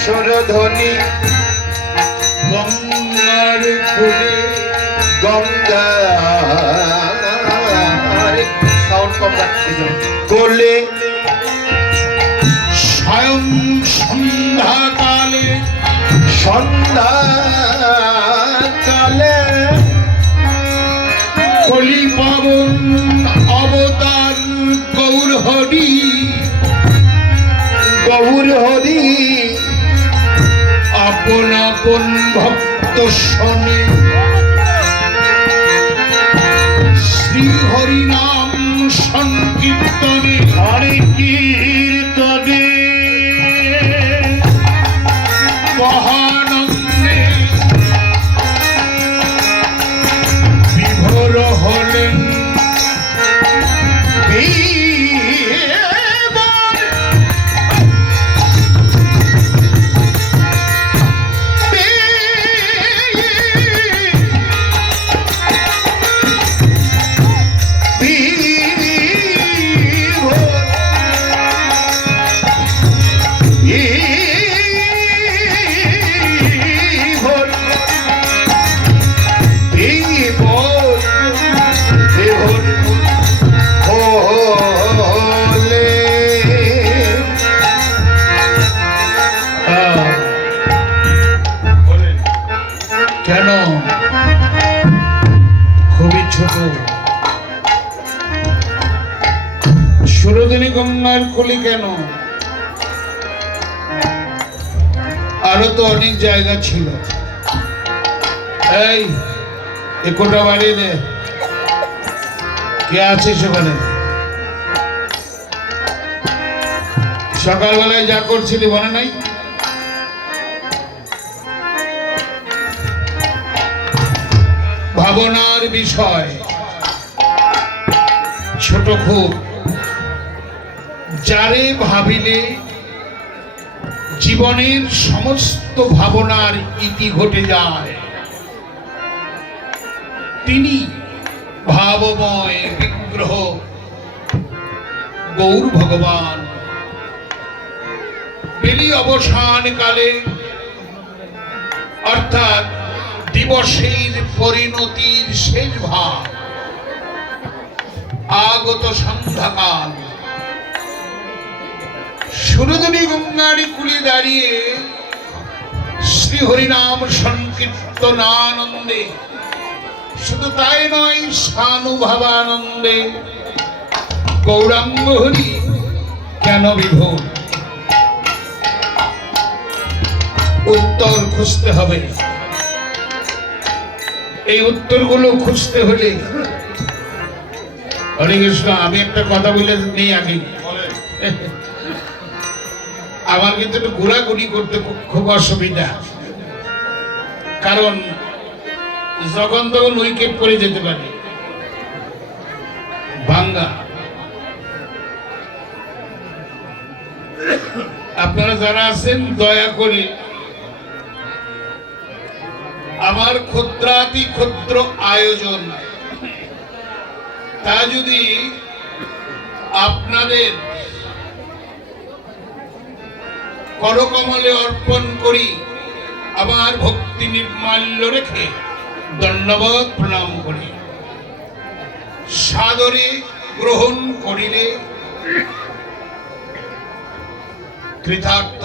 সুরধ্বনি গঙ্গার কোলে গঙ্গার সাউন্ড কম রাখতে কোলে স্বয়ং সন্ধ্যাকালে কলি পাবন অবতার গৌর হরি আপন আপন ভক্ত শোনে শ্রী হরি নাম সংকীর্তনে হরি কীর্তনে মহানন্দে বিভোর হলেন সুরধ্বনি গঙ্গার কোলে কেন? আরো তো অনেক জায়গা ছিল। এই কোটা বাড়ি দে, কে আছে সেখানে? সকালবেলায় যা করছিলি মনে নাই? ভাবনার বিষয় ছোট খুব, যারে ভাবিলে জীবনের সমস্ত ভাবনার ইতি ঘটে যায়। তিনি ভাবময় বিগ্রহ গৌর ভগবান। বেলি অবসান কালে অর্থাৎ দিবসের পরিণতির শেষ ভাগ, আগত সন্ধ্যাকাল, সুরধনী গঙ্গারি কুলে দাঁড়িয়ে শ্রী হরিনাম সংকীর্তনানন্দে, শুধু তাই নয় সানুভাবানন্দে গৌরাঙ্গ হরি কেন বিভোর, উত্তর খুঁজতে হবে। এই উত্তরগুলো খুঁজতে হলে হরে কৃষ্ণ, আমি একটা কথা বলে নেই আগে, আমার কিন্তু একটু ঘোরাঘুরি করতে খুব অসুবিধা, কারণ যখন তখন উইকেট পড়ে যেতে পারে ভাঙ্গা। আপনারা যারা আছেন দয়া করে আমার ক্ষুদ্রাতি ক্ষুদ্র আয়োজন তা যদি আপনাদের করকমলে অর্পণ করি, আমার ভক্তি নির্মাল্য রেখে দণ্ডবত প্রণাম করি, সাদরে গ্রহণ করিলে কৃতার্থ।